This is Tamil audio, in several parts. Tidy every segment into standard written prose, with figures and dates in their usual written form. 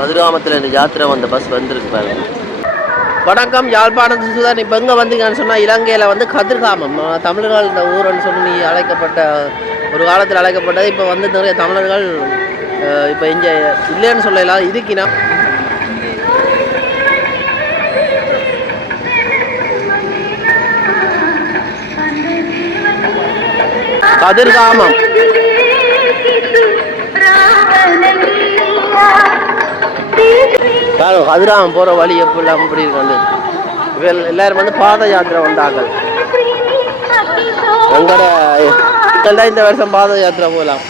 மதுராமத்தில் இந்த யாத்திரை வந்த பஸ் வந்துருக்கு பாருங்க. வணக்கம், யாழ்ப்பாணத்து தான். இப்போ எங்கே வந்தீங்கன்னு சொன்னால் இலங்கையில் வந்து கதிர்காமம் தமிழர்கள் இந்த ஊருன்னு சொல்லி அழைக்கப்பட்ட ஒரு காலத்தில் அழைக்கப்பட்டது. இப்போ வந்து நிறைய தமிழர்கள் இப்போ இங்கே இல்லைன்னு சொல்லலாம் இதுக்கினா கதிர்காமம் கதிராமம் போகிற வழி எப்படிலாம் இப்படி இருக்கு. இவள் எல்லாரும் வந்து பாத யாத்திரை வந்தார்கள். எங்கட இந்த வருஷம் பாத யாத்திரை போகலாம்.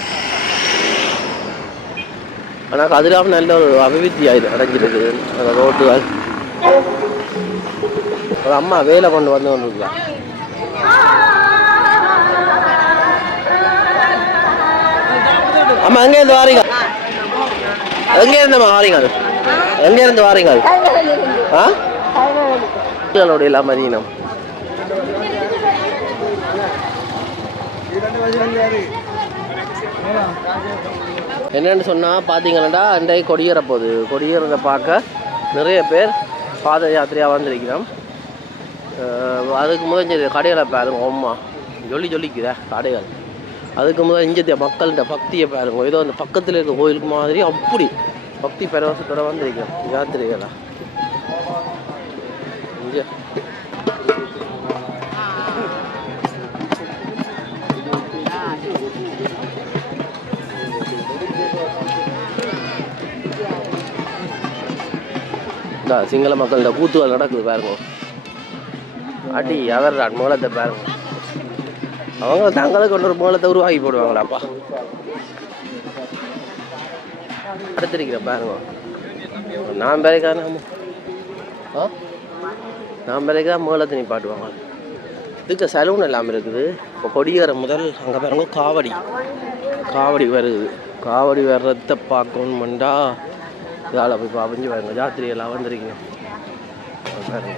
ஆனால் கதிராமம் நல்ல ஒரு அபிவிருத்தி அடைஞ்சிருக்குது. அந்த ரோட்டுகள் ஒரு அம்மா வேலை கொண்டு வந்து கொண்டிருக்கலாம். அம்மா எங்கேருந்து வாரீங்க? எங்கேருந்துமா வாரீங்க? எங்கேருந்து வாரீங்க? ஆ மதியம் என்னென்னு சொன்னால் பார்த்தீங்கன்னா இன்றைக்கு கொடியேற போகுது. கொடியேறதை பார்க்க நிறைய பேர் பாத யாத்திரையாக வந்திருக்கிறோம். அதுக்கு முதல் சரி கடைகளை பாருங்க, அம்மா ஜொலிக்குதா கடைகள். அதுக்கு முதல் இஞ்சத்திய மக்கள்கிட்ட பக்தியை பாருங்க. ஏதோ அந்த பக்கத்தில் இருக்க கோயிலுக்கு மாதிரி அப்படி பக்தி பரவசத்தோடு வந்திருக்கிறோம் யாத்திரைகளாக. இங்கே சிங்கள மக்கள்கிட்ட கூத்துகள் நடக்குது பாருங்க. அடி அவர்தான் மூலத்தை பாருங்க. அவங்க தங்களுக்கு கொண்டு ஒரு மூலத்தை உருவாக்கி போடுவாங்களாப்பா. அடுத்திருக்கிற பாருங்க. நான் பிறகுதான் மூலத்தை நீ பாட்டுவாங்க. இதுக்கு சலூன் எல்லாம் இருக்குது. இப்போ கொடியேற முதல் அங்கே பாருங்க காவடி வருது. காவடி வர்றதை பார்க்கணுமெண்டா இதால் போய் பாப்பஞ்சு பாருங்க. ஜாத்திரையெல்லாம் வந்திருக்கீங்க பாருங்க.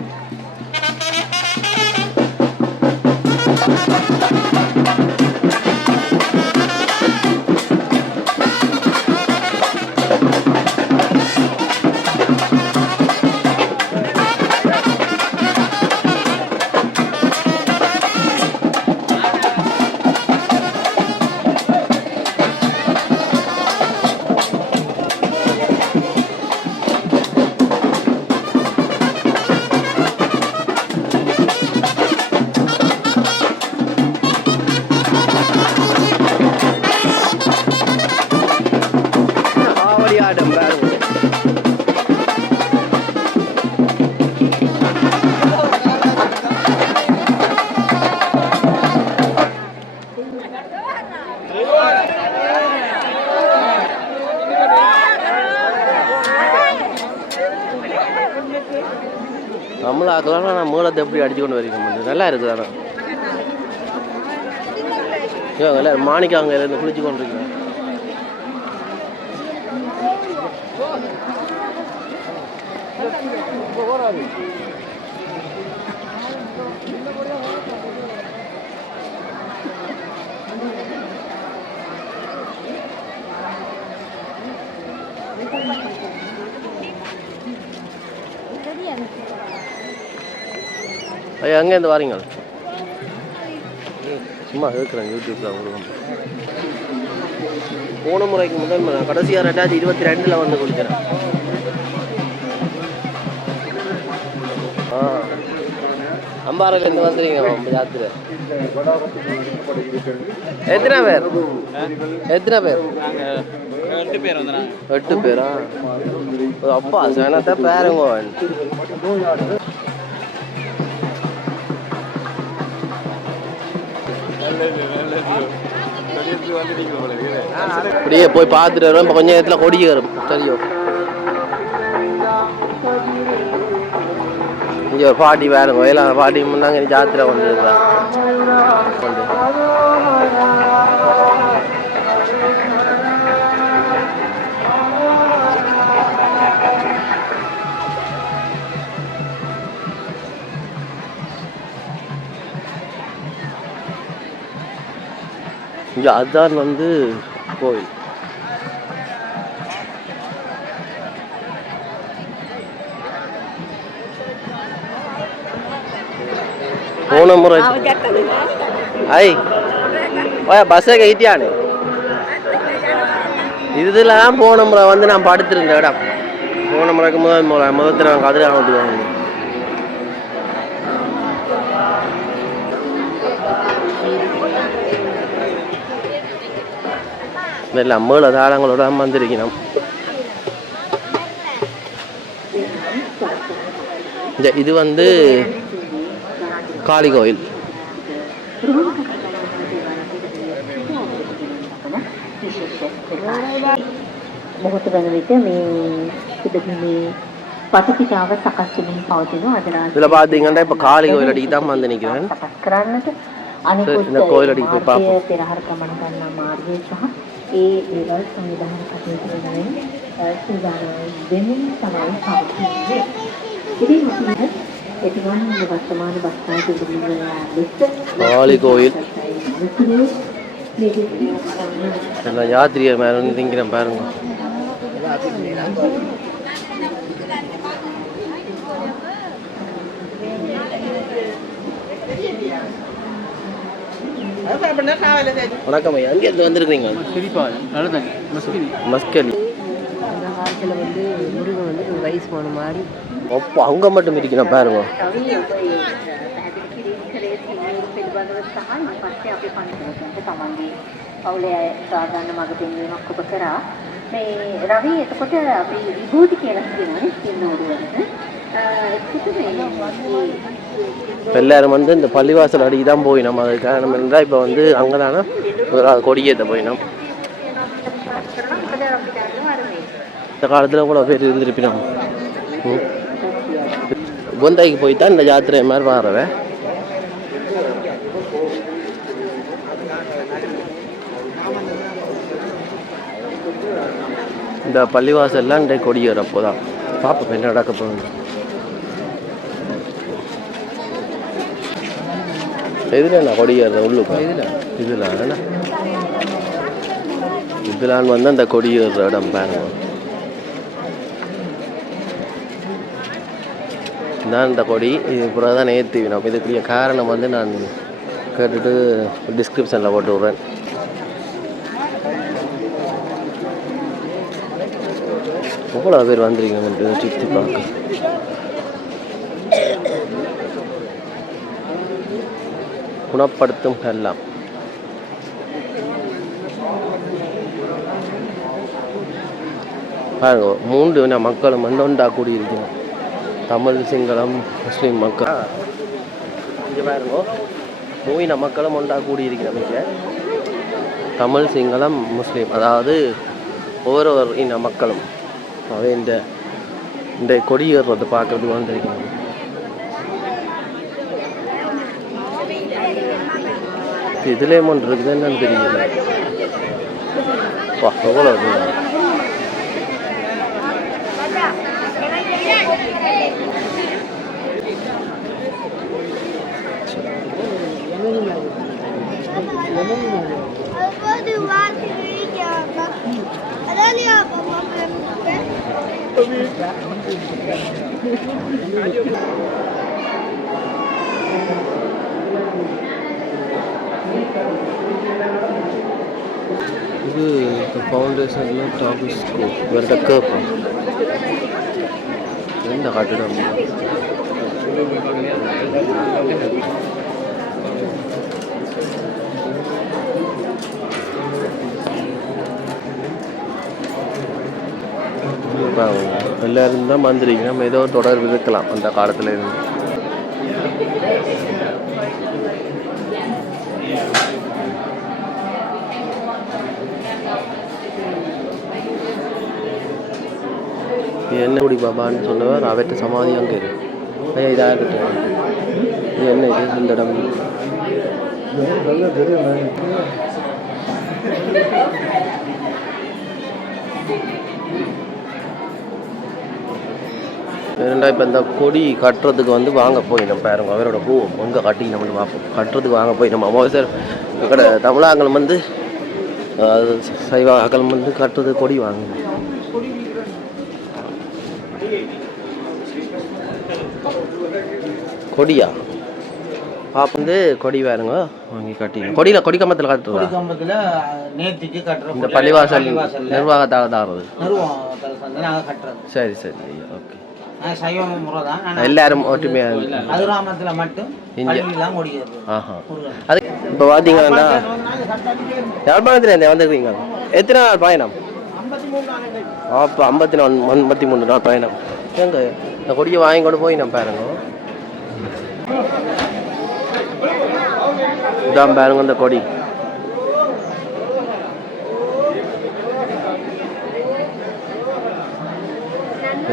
நம்மளாக்கலாம் நான் மூலத்தை எப்படி அடிச்சு கொண்டு வரீங்க நல்லா இருக்குது. ஆனால் இவங்க எல்லாம் மாணிக்க அங்கே இருந்து குளிச்சு கொண்டிருக்கீங்க. ஐயா எங்கேருந்து வாரீங்க? சும்மா இருக்கிறேன் யூடியூப்பில் கொடுங்க. போன முறைக்கு முதல் கடைசியாக 2022 வந்து குளிக்கிறேன். அம்பாறையிலேருந்து வந்துடுங்க யாத்திரை. எத்தனை பேர்? 8 பேரா? அப்பா சனத்தை பேருங்க. அப்படியே போய் பார்த்துட்டு வருவோம். இப்போ கொஞ்சம் நேரத்தில் கொடி வரும். தெரியும் இங்கே ஒரு பாட்டி வேறு கோயிலான பாட்டி முன்னாங்க ஜாத்திரை வந்துருக்குறா கொண்டு இங்கே அதுதான் வந்து கோயில். போன முறை ஐ பஸ்ஸை கைட்டியானே இதுல தான் போன முறை வந்து நான் படுத்திருந்தேன் இடம். போன முறைக்கு முதல் நான் கதிராமத்துக்கு வாங்க எல்லாம் மேல தாளங்களோட வந்திருக்கணும். இது வந்து காளி கோயில். මොහොත වන විට මේ සිදුවීමේ පසුපිටාව සකස් වෙමින් පවතිනවා. இதுல பாத்தீங்கன்னா இப்ப காளி கோயில் அடிக்கு தான் வந்து நிக்கிறேன். සකස් කරන්නට අනිකුත් இந்த கோயில் அடிக்கு போய் பாப்போம். පෙරහර ගමන ගන්නා මාර්ගය සහ ඒ දේවල් සංවිධානය කටයුතු කරන සූදානම් වෙමින් තමයි පවතින්නේ. ඉතින් අපි එතුමන් වර්තමාන බස්නායක දුර්ගම காளி கோயில் எல்லாம் யாத்திரியை மேலே வந்து திங்கிறேன் பாருங்க. வணக்கம் ஐயா, எங்கேருந்து வந்திருக்கிறீங்க? மஸ்கலி. அந்த காலத்தில் வந்து முருகன் வந்து ஒரு வயசு போன மாதிரி அப்போ அங்கே மட்டும் இருக்கணும் பாருங்க. පවුලේ අය සාධාරණ මඟ පෙන්වීමක් ඔබ කරා. මේ රවි එතකොට අපි විභූති කියලා කියනවානේ සින්නෝරුවලට. எல்லாரும் வந்து இந்த பள்ளிவாசல் அடிக்கு தான் போயினோம். அது காரணம் இருந்தால் இப்போ வந்து அங்கே தானே கொடியேற்ற போயினோம். இந்த காலத்தில் கூட பேர் இருந்திருப்பினோம். பொந்தாய்க்கு போய் தான் இந்த யாத்திரை மாதிரி பாருவேன். இந்த பள்ளிவாசல்லாம் இந்த கொடியேறப்போ தான் பாப்பா என்ன நடக்க போகுது. இதில் என்ன கொடியேறது உள்ளுக்கா? இதில் என்ன இதெல்லாம் வந்து அந்த கொடியேற இடம் பாருங்க. நான் இந்த கொடி இது பிறகு தான் ஏற்றிவினோம். இதுக்குரிய காரணம் வந்து நான் கேட்டுட்டு டிஸ்கிரிப்ஷனில் போட்டு விட்றேன். எவ்வளோ பேர் வந்துருக்கீங்க சுற்றி பார்க்க. குணப்படுத்தும் எல்லாம் பாருங்க. 3 மக்களும் வந்து ஒன்றா கூடியிருக்கணும். தமிழ், சிங்களம், முஸ்லீம் மக்கள். இங்கே பாருங்க 3 மக்களும் ஒன்றா கூடியிருக்கிறோம். இங்கே தமிழ், சிங்களம், முஸ்லீம், அதாவது ஒவ்வொரு இன மக்களும் அவை இந்த கொடியேறுறதை பார்க்கறதுக்கு வந்திருக்கணும். இதுலேயே ஒன்று இருக்குது என்னன்னு தெரியல. எவ்வளோ இது ஃபவுண்டேஷனில் டாப் ஸ்கூல் வேறு கேட்போம். எந்த கட்டிடம் எல்லாரும் தான் வந்துருக்கீங்க. நம்ம ஏதோ தொடர்பு இருக்கலாம் அந்த காலத்தில் இருந்து. என்ன குடி பாபான்னு சொன்னவர் அவற்ற சமாதி அங்கே இருக்கு. ஐயா இதாக இருக்கட்டும். இது என்ன இது இந்த இடம் ஏன்னா இப்போ இந்த கொடி கட்டுறதுக்கு வந்து வாங்க போய் நம்ம பாருங்க அவரோட பூ எங்கே கட்டி நம்மளுக்கு பார்ப்போம். கட்டுறதுக்கு வாங்க போய் நம்ம அமாவாசை கடை தமிழாக்கள் வந்து சைவாக்கள் வந்து கட்டுறது கொடி வாங்க. கொடியா பாப்பா வந்து கொடி வேறுங்க வாங்கி கட்டிடணும். கொடியில் கொடி கம்பத்தில் கட்டுறதா? கம்பத்தில் நேர்த்திக்கு கட்டுறோம். இந்த பள்ளிவாசல் நிர்வாகத்தால் தான் வருது. நாங்கள் கட்டுறது. சரி சரி ஐயா ஓகே. சைவ முறை தான் எல்லாரும் ஒற்றுமையாக மதுராமத்தில் மட்டும் பள்ளியெல்லாம் முடியாது. ஆஹா அது இப்போ பார்த்தீங்கன்னா யாழ்ப்பாணத்தில் வந்துருக்கீங்க. எத்தனை நாள் பயணம்? அப்போ 53 நாள் பயணம். எங்க இந்த கொடியை வாங்கி கொண்டு போய் நம்ம பாருங்க. இதான் பாருங்க இந்த கொடி.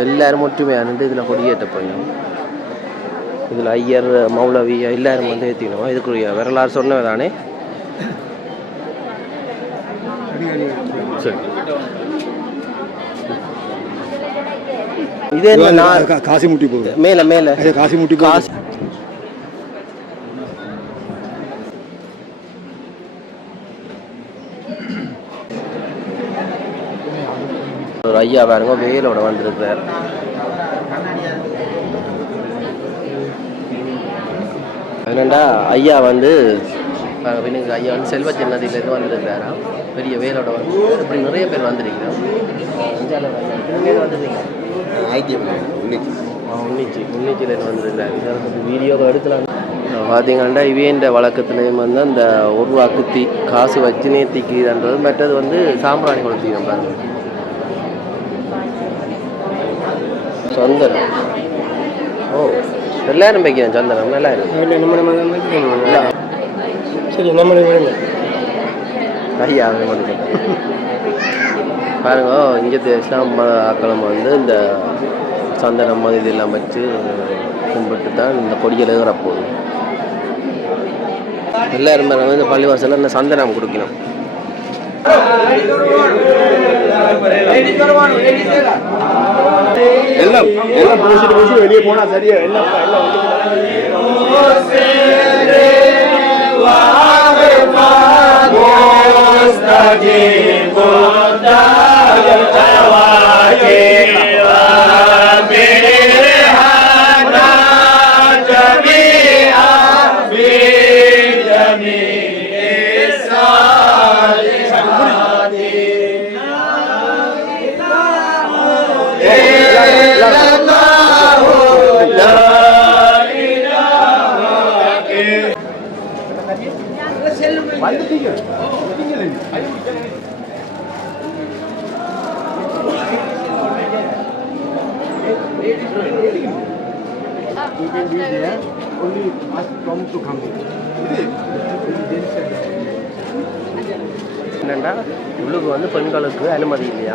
எல்லாரும் ஒற்றுமையாக நின்று இதில் கொடியேற்ற போயிடும். இதில் ஐயர் மௌலவி எல்லாரும் வந்து ஏற்றிக்கணும். இதுக்குரிய வரலாறு சொன்னது தானே. சரி இதே காசி முட்டி போகுது மேலே மேலே காசி முட்டி காசி ஒரு ஐயா பாருங்க வெயிலோட வந்திருக்கிறார். என்னண்டா ஐயா வந்து ஐயா வந்து செல்வ சின்னதிலேருந்து வந்திருக்கிறாரா. பெரிய வேலோட வந்து இப்படி நிறைய பேர் வந்திருக்கிறோம். உன்னிச்சிலேருந்து வந்திருக்கிறார். இதில் வீடியோ எடுக்கலாம். பார்த்தீங்கன்னா இவேண்ட வழக்கத்துலேயும் வந்து அந்த உருவா குத்தி காசு வச்சு நேர்த்திக்குதுன்றது. மற்றது வந்து சாம்பிராணி கொளுத்திக்கணும் பாருங்க. சந்தனம் ஓ எல்லாரும் வைக்கிறேன். சந்தனம் நல்லா இருக்கு. சரி நம்ம ஐயா பாருங்க இங்கே இஸ்லாம் ஆக்களம் வந்து இந்த சந்தனம் இதெல்லாம் வச்சு கும்பிட்டு தான் இந்த கொடியில் ஏறப்போகுது. எல்லாரும் பாருங்க இந்த பள்ளிவாசலில் இந்த சந்தனம் கொடுக்கணும். எல்லாம் எல்லாம் பூசிட்டு வெளியே போனா சரியா எல்லாம் என்னென்னா உள்ளுக்கு வந்து பெண்களுக்கு அனுமதி இல்லையா.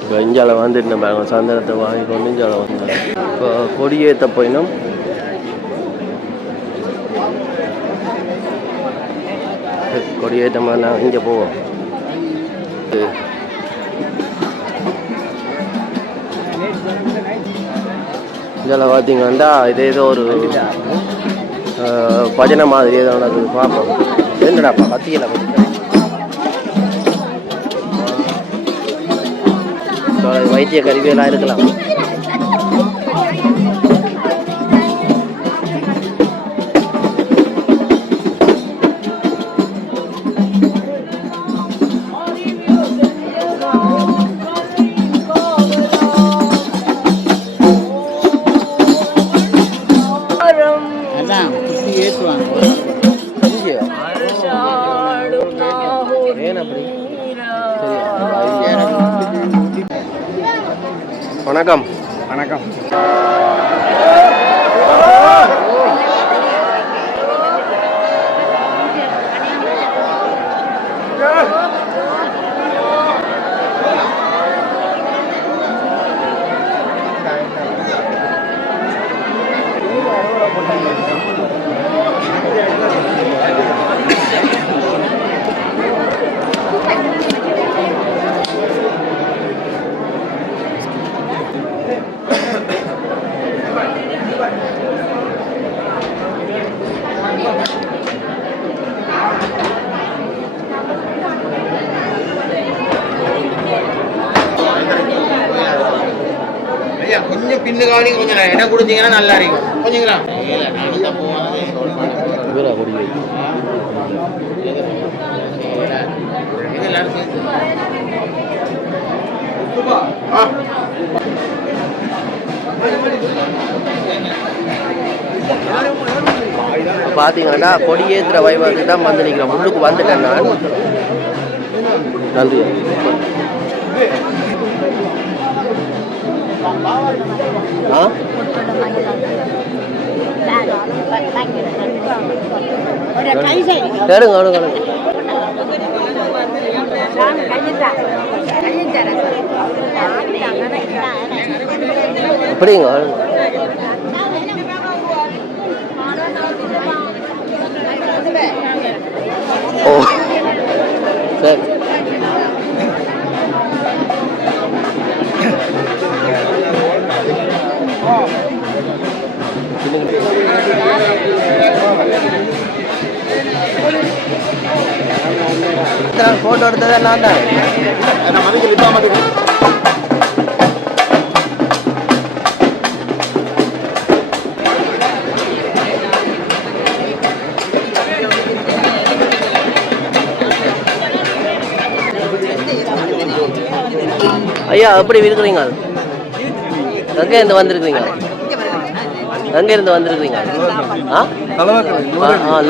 இப்போ இஞ்சால வந்துட்டு பாருங்க சந்தனத்தை வாங்கி கொண்டு இஞ்சால வந்து இப்போ கொடியேற்ற போயினும் கொடியேற்ற மாதிரி நான் இங்கே போவோம். இதில் பார்த்தீங்கன்னா இதே ஏதோ ஒரு பஜனை மாதிரி ஏதோ நடக்குது பார்ப்போம். என்னடாப்பா கத்தியல வைத்திய கருவியெல்லாம் இருக்கலாம். வணக்கம். வணக்கம். பின்னுக்காவணி கொஞ்சம் இடம் கொடுத்தீங்கன்னா நல்லா இருக்கும் கொஞ்சங்களா இவரா கொடியை பார்த்தீங்கன்னா கொடியேற்றுற வைபவத்துக்கு தான் வந்து நிற்கிறோம். உள்ளுக்கு வந்துட்டேன் நான். நன்றி. ஆ எடுங்க எடுங்க எடுங்க. அப்படிங்க ஓ சரி. போட்டோ எடுத்ததே நான் தான். ஐயா எப்படி இருக்கிறீங்க? எங்கே இருந்து வந்திருக்கிறீங்க? எங்கே இருந்து வந்திருக்கிறீங்க?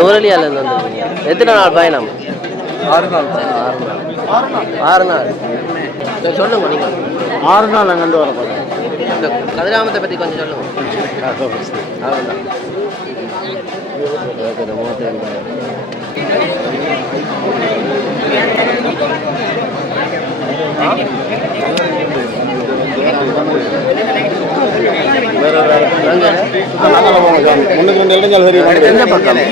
நூறலியாலேருந்து வந்துருக்கீங்க. எத்தனை நாள் பயணம்? 6 நாள். 6 நாள். சரி சொல்லுங்க நீங்கள். 6 நாள் அங்கேருந்து வர போகிறேன். இந்த கதிராமத்தை பற்றி கொஞ்சம் சொல்லுங்க. அவ்வளோதான். முன்னுக்கு 2 இடங்கள் சரி. எந்த பக்கம்?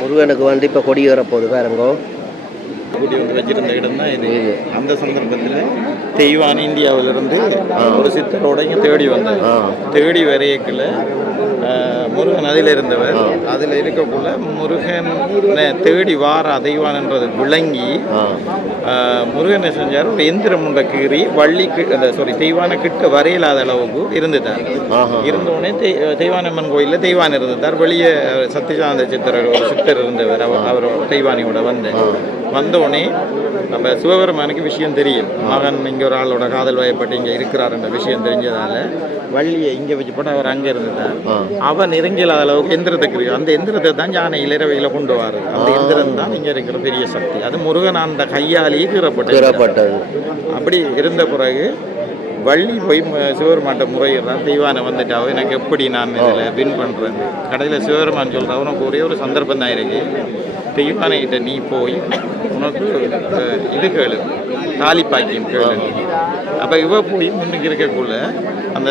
முருகனுக்கு வந்து இப்போ கொடி ஏறப்போகுது பாருங்கோ. கூட்டி வந்து வச்சிருந்த இடம் தான் இது. அந்த சந்தர்ப்பத்தில் தெய்வான் இந்தியாவிலிருந்து ஒரு சித்தரோட இங்கே தேடி வந்தார். தேடி வரையக்குள்ள முருகன் அதில் இருந்தவர். அதில் இருக்கக்குள்ள முருகன் தேடி வார தெய்வான்ன்றது விளங்கி முருகனை செஞ்சார். ஒரு எந்திரம் உண்ட கீறி வள்ளிக்கு தெய்வான கிட்ட வரையில்லாத அளவுக்கு இருந்துட்டார். இருந்தோடனே தெய்வானம்மன் கோயிலில் தெய்வான் இருந்துட்டார். வெளியே சத்தியசானந்த சித்தர் ஒரு சித்தர் இருந்தவர். அவரோட தெய்வானியோட வந்தோடனே நம்ம சிவபெருமானுக்கு விஷயம் தெரியும். மகன் இங்கே ஒரு ஆளோட காதல் வயப்பட்டு இங்கே இருக்கிறாருன்ற விஷயம் தெரிஞ்சதால வள்ளியை இங்கே வச்சு போட்டு அவர் அங்கே இருந்துட்டார். அவன் நெருங்கிலாத அளவுக்கு எந்திரத்துக்கு இருக்கு. அந்த எந்திரத்தை தான் யானை இளரவையில் கொண்டு வராது. அந்த எந்திரம் தான் இங்கே இருக்கிற பெரிய சக்தி. அது முருகன் அந்த கையாலேயே கீறப்பட்டது. அப்படி இருந்த பிறகு வள்ளி போய் சிவபெருமான்ட்ட முறையிடுறான். தெய்வானை வந்துட்டாவோ எனக்கு எப்படி நான் இதில் வின் பண்ணுறேன். கடையில் சிவபெருமான் சொல்கிறான், உனக்கு ஒரே ஒரு சந்தர்ப்பம் தான் இருக்கு. தெய்வானைகிட்ட நீ போய் உனக்கு இது கேளு, தாலி பாக்கியம் கேளு. அப்போ இவ போய் முன்னுக்கு இருக்கக்குள்ள அந்த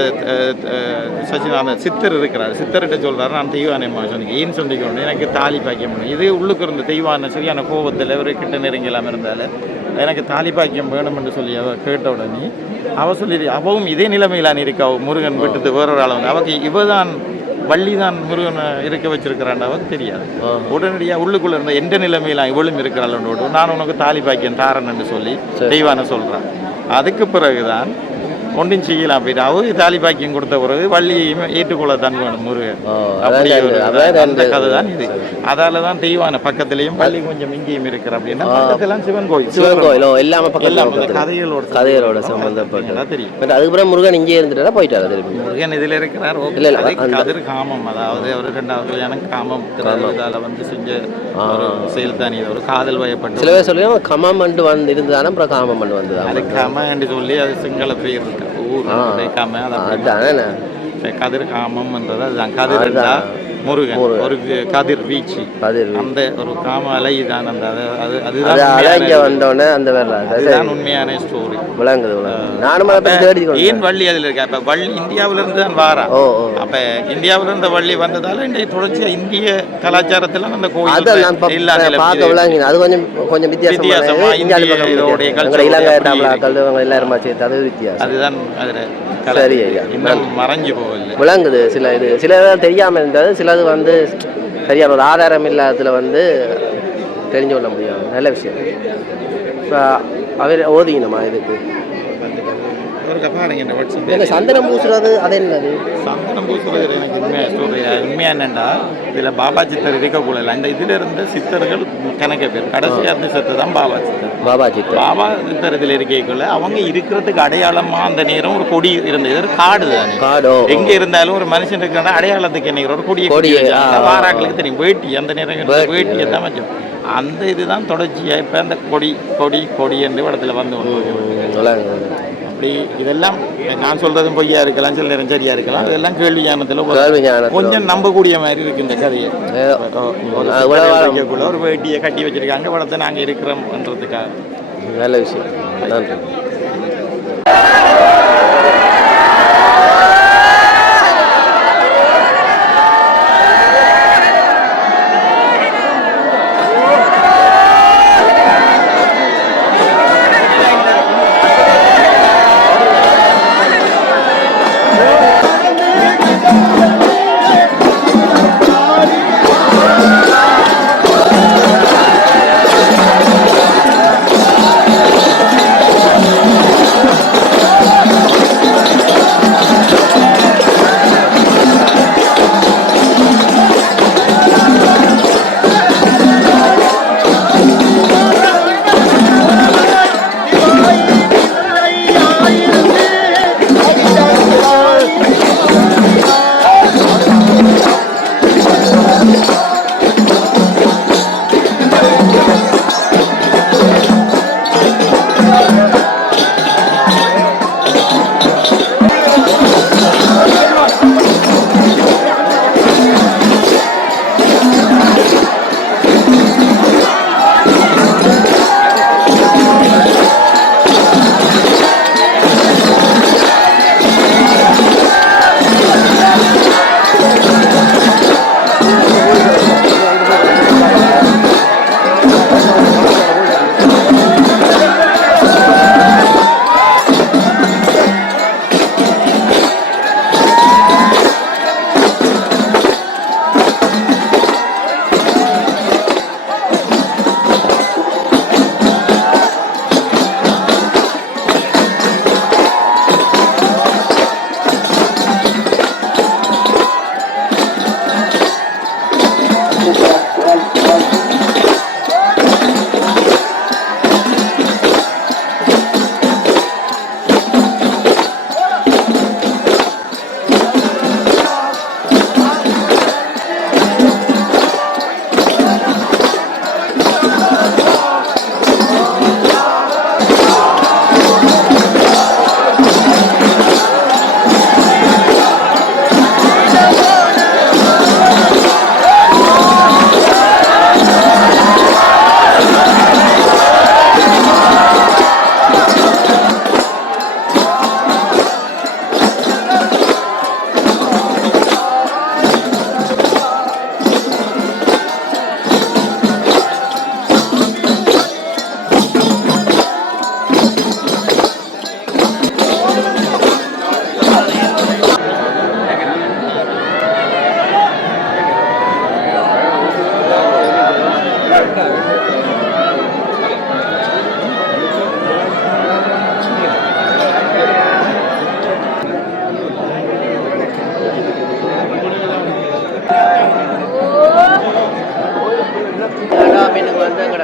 அந்த சித்தர் இருக்கிறார். சித்தர்கிட்ட சொல்கிறாரு, நான் தெய்வானையம்மா சொன்னீங்க ஏன்னு சொல்லிக்கொண்டு எனக்கு தாலி பாக்கியம் பண்ணு. இது உள்ளுக்கு இருந்த தெய்வானை சரியான கோபத்தில் இவர்கிட்ட நெருங்கலாம் இருந்தாலும் எனக்கு தாலி பாக்கியம் வேணும்னு சொல்லி அவ கேட்ட உடனே அவள் சொல்லி அவவும் இதே நிலைமையிலான இருக்கா. முருகன் விட்டுட்டு வேறொரு ஆள் வந்து அவக்கு இவதான் வள்ளி தான் முருகனை இருக்க வச்சிருக்கிறான் அவருக்கு தெரியாது. உடனடியாக உள்ளுக்குள்ள இருந்த எந்த நிலைமையிலாம் இவளும் இருக்கிறாள். நான் உனக்கு தாலி பாக்கியம் தாரன்னு சொல்லி தெய்வானை சொல்கிறான். அதுக்கு பிறகுதான் ஒன்றும் செய்யலாம் போயிட்டு அவருக்கு தாலி பாக்கியம் கொடுத்த பிறகு வள்ளியையும் ஏற்றுக்கொள்ள தான் வேணும் முருகன். அப்படி அந்த கதை தான் இது. அதால தான் தெய்வான பக்கத்திலையும் வள்ளி கொஞ்சம் இங்கேயும் இருக்கிற அப்படின்னா பக்கத்துலாம் சிவன் கோயில் எல்லாமே கதைகளோட சம்பந்தப்பட்ட தெரியும். அதுக்கப்புறம் முருகன் இங்கே இருந்துட்டா போயிட்டாரு. முருகன் இதில் இருக்கிறார். கதிர் காமம், அதாவது அவர் 2வது கல்யாணம் காமம் இதால வந்து செஞ்ச ஒரு செயல் தானே. ஒரு காதல் வயப்பட்டு சில பேர் சொல்லி கமம் வந்து இருந்ததானே அப்புறம் காமம் வந்து வந்தது. அது கமன்னு சொல்லி அது சிங்கள பேர் ஊர் கதிர் காமம்ன்றது அதுதான். கதிர் முருகன் ஒரு கதிர் வீச்சு அந்த ஒரு காம அலை தான் அந்த அதுதான் வந்தோடனே அந்த அதுதான் உண்மையான ஸ்டோரி விளங்குது. நானும் ஏன் வள்ளி அதில் இருக்கா? இப்போ வள்ளி இந்தியாவிலிருந்து தான் வாரா. அப்போ இந்தியாவிலிருந்து வள்ளி வந்ததால இன்றைய தொடர்ச்சியா இந்திய கலாச்சாரத்தில் அந்த கோயில் அது கொஞ்சம் கொஞ்சம் வித்தியாசமா எல்லாரும் அதுதான் அதில் சரி ஐயா இன்னும் மறைஞ்சு போகல விளங்குது. சில தெரியாமல் இருந்தது, சிலது வந்து சரியான ஒரு ஆதாரம் இல்லாததுல வந்து தெரிஞ்சு கொள்ள முடியாது. நல்ல விஷயம். இப்போ அவர் ஓதிக்கணுமா இதுக்கு சந்தனம் பூசுறது? அது என்னது சந்தனம் பூசுறது? எனக்கு உண்மையா என்னண்டா இதில் பாபா சித்தர் இருக்கக்கூடாது. அந்த இதில் இருந்த சித்தர்கள் கணக்கு பேர் கடைசியாக இருந்து சித்தர் தான் பாபா சித்தர் இதில் இருக்கக்குள்ள அவங்க இருக்கிறதுக்கு அடையாளமாக அந்த நேரம் ஒரு கொடி இருந்தது. இது காடு தானே, எங்கே இருந்தாலும் ஒரு மனுஷன் இருக்கிற அடையாளத்துக்கு என்ன ஒரு கொடி வாராக்களுக்கு தெரியும். வேட்டி அந்த நேரம் வேட்டியை தான் வச்சோம். அந்த இதுதான் தொடர்ச்சியாக இப்போ அந்த கொடி என்று இடத்துல வந்து அப்படி இதெல்லாம் நான் சொல்றதும் பொய்யா இருக்கலாம், சில நேரம் சரியா இருக்கலாம். இதெல்லாம் கேள்வி ஞானத்தில் கொஞ்சம் நம்பக்கூடிய மாதிரி இருக்கு இந்த கதையை. ஒரு வேட்டியை கட்டி வச்சிருக்காங்க, படத்தை நாங்கள் இருக்கிறோம்ன்றதுக்காக. நல்ல விஷயம். நன்றி.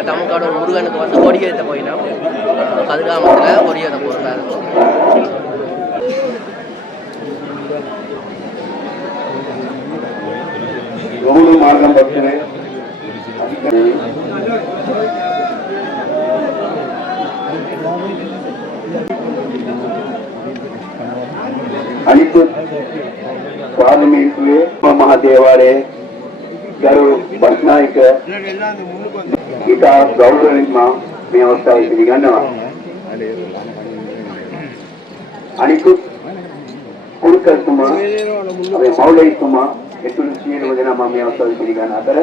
தமிழ்காடு முருகனுக்கு வந்து கொடியேற்ற போயினோம். கதிராமத்தில் கொடியேற்ற போகிறதா இருக்கும். மார்க்கம் பற்றின අනිකුත් පාරමීතුවේ මහා දේවාලයේ ගරු බස්නායක ඉතා ගෞරවණීය මේ අවස්ථාවේ පිළිගන්නවා. අනිකුත් කුරුකල්තුමා අපේ මෞලවිතුමා එතුළු සියලුම දෙනා මම මේ අවස්ථාවේ පිළිගන්න අතර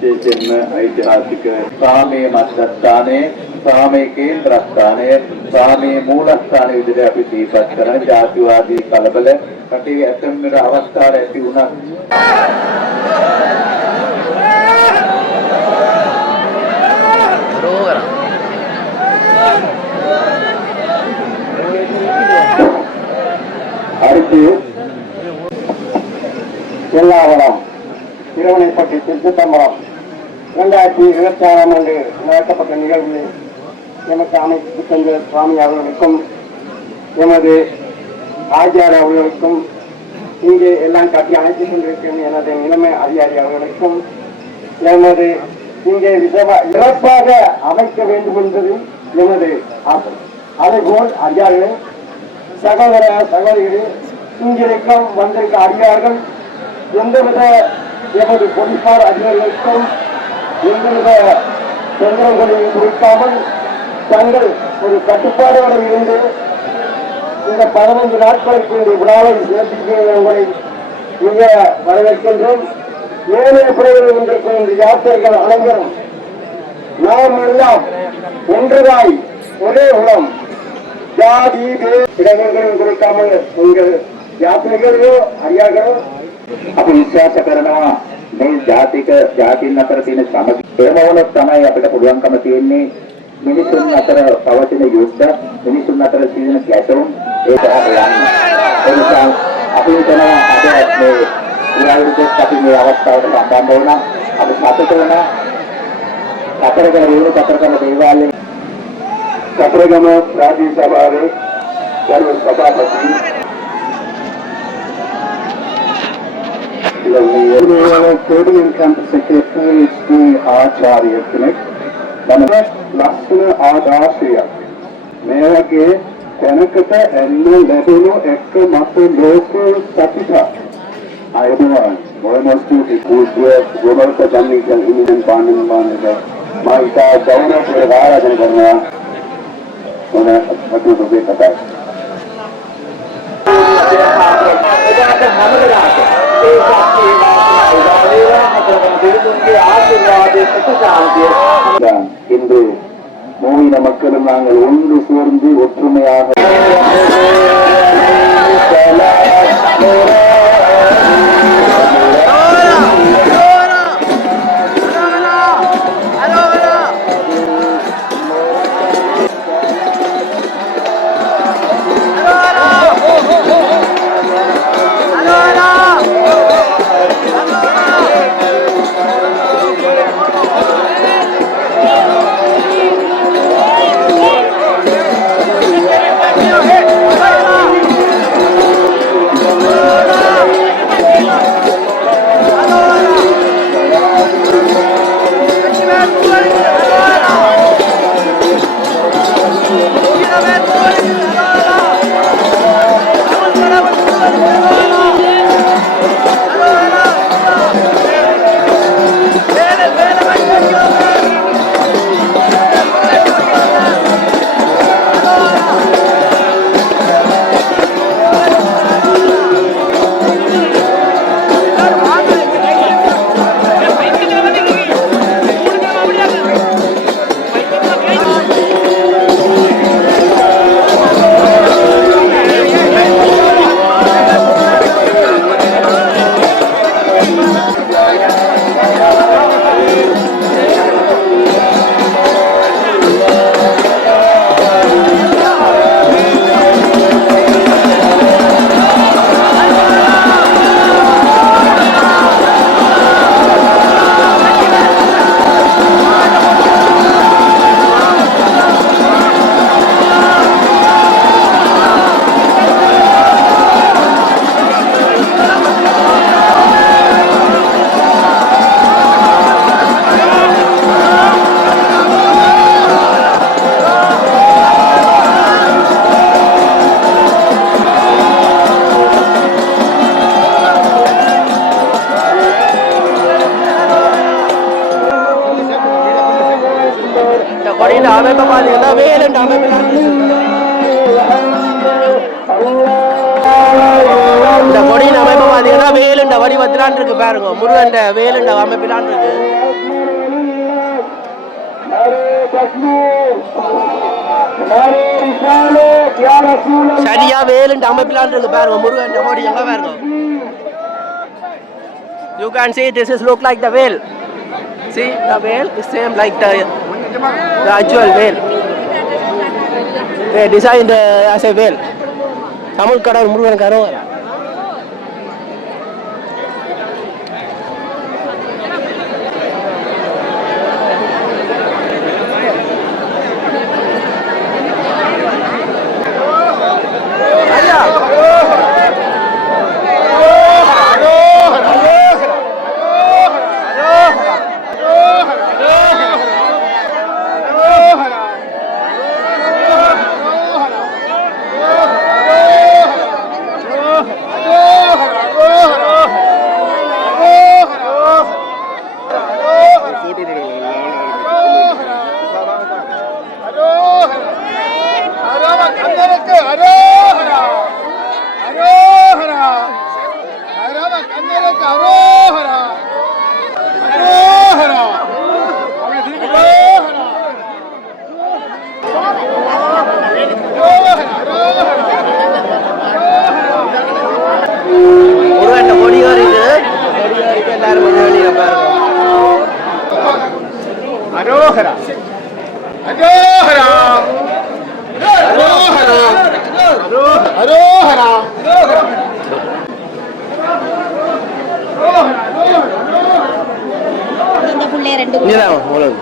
දෙන්න ඓතිහාසික සාමයේ මධ්‍යස්ථානයේ සාමයේ කේන්ද්‍රස්ථානයේ සාමයේ මූලස්ථානයේ විදිහට අපි දීපත් කරන ජාතිවාදී කලබල රටේ ඇතැම් වෙන අවස්ථාවල ඇති වුණා. அடுத்து எல்லாவரம் திருவனைப்பட்டி திருச்சிதம்பரம் 2026ஆம் ஆண்டு நடத்தப்பட்ட நிகழ்வில் எமக்கு அமைப்பு தந்த சுவாமி அவர்களுக்கும் எமது ஆச்சார் அவர்களுக்கும் இங்கே எல்லாம் கட்டி அழைத்துக் கொண்டிருக்கும் எனது இளமை அதிகாரி அவர்களுக்கும் எமது இங்கே சிறப்பாக அமைக்க வேண்டும் என்பது எமது ஆசை. அதேபோல் அதிகாரிகள் சகோதர சகோதரிகளே இங்கிருக்கும் வந்திருக்க அதிகாரிகள் எந்தவித எமது போலீசார் அதிகாரிகளுக்கும் எந்தவித தொந்தரவுகளையும் குறிக்காமல் தங்கள் ஒரு கட்டுப்பாடுகளில் இருந்து இந்த 15 நாட்களுக்கு இந்த விழாவை சிறப்பிக்க மிக வரவேற்கின்றோம். ஏனைய பிரிவில் கொண்டிருக்கும் இந்த யாத்திரைகள் அனைவரும் நாம் எல்லாம் ஒன்றுதாய் ஒரே உளம் ஜாதி இடங்களும் கொடுக்காமல் உங்கள் யாத்திரைகளோ அறியார்களோ අපි විශ්වාස කරනවා මේ ජාතින් අතර තියෙන සමගිය ප්‍රමෝණයක් තමයි අපිට පුළුවන්කම තියෙන්නේ මිනිසුන් අතර පවතින යුද්ධ මිනිසුන් අතර තියෙන ගැටුම් ඒක හරියන්නේ ඒ නිසා අපි හිතනවා අද මේ ඊළඟට අපි මේ අවස්ථාවට සම්බන්ධ වුණා අපි සතුට වෙනවා කතරගම වුණු කතරගම දේවාලයේ කතරගම රාජ්‍ය සභාවේ ගරු සභාපති Stadium Campus Secretary Sri Acharya Connect නම ලස්සන ආදාශයක් මේ වගේ තැනකට එන්න ලැබුණු එක මත ලෝක සතිපත් අයදුවන් මොනස්තු කුජ්‍ය ගෝමල්ක ජම්නිකන් ඉමිනන් පානන් මානක මායිතා ගෞරව ආරාධන කරනවා මොන අතු දුබේ කතා இன்று மூவின மக்களும் நாங்கள் ஒன்று சேர்ந்து ஒற்றுமையாக வேலுண்ட அமைப்பிலான் இந்த கொடியின் அமைப்பு பார்த்தீங்கன்னா வேலுண்ட வடிவத்திலான் இருக்கு பாருங்க. முருகண்ட வேலுண்ட அமைப்பிலான் இருக்கு. சரியா வேலுண்ட அமைப்பிலான் இருக்கு பாருங்க. முருகண்ட கொடி எங்க பாருங்க. You can see this is look like the whale. See the whale is same like the actual whale. They designed as a whale. Tamil கடவுள் முருகன் கரோகரா. முருகன் கொடியோர் இது எல்லாரும் வெளியே பாருங்க. அரோஹரா அரோஹரா அரோஹரா அரோஹரா இந்த புள்ளைய ரெண்டு நீதான் அவ்வளவு.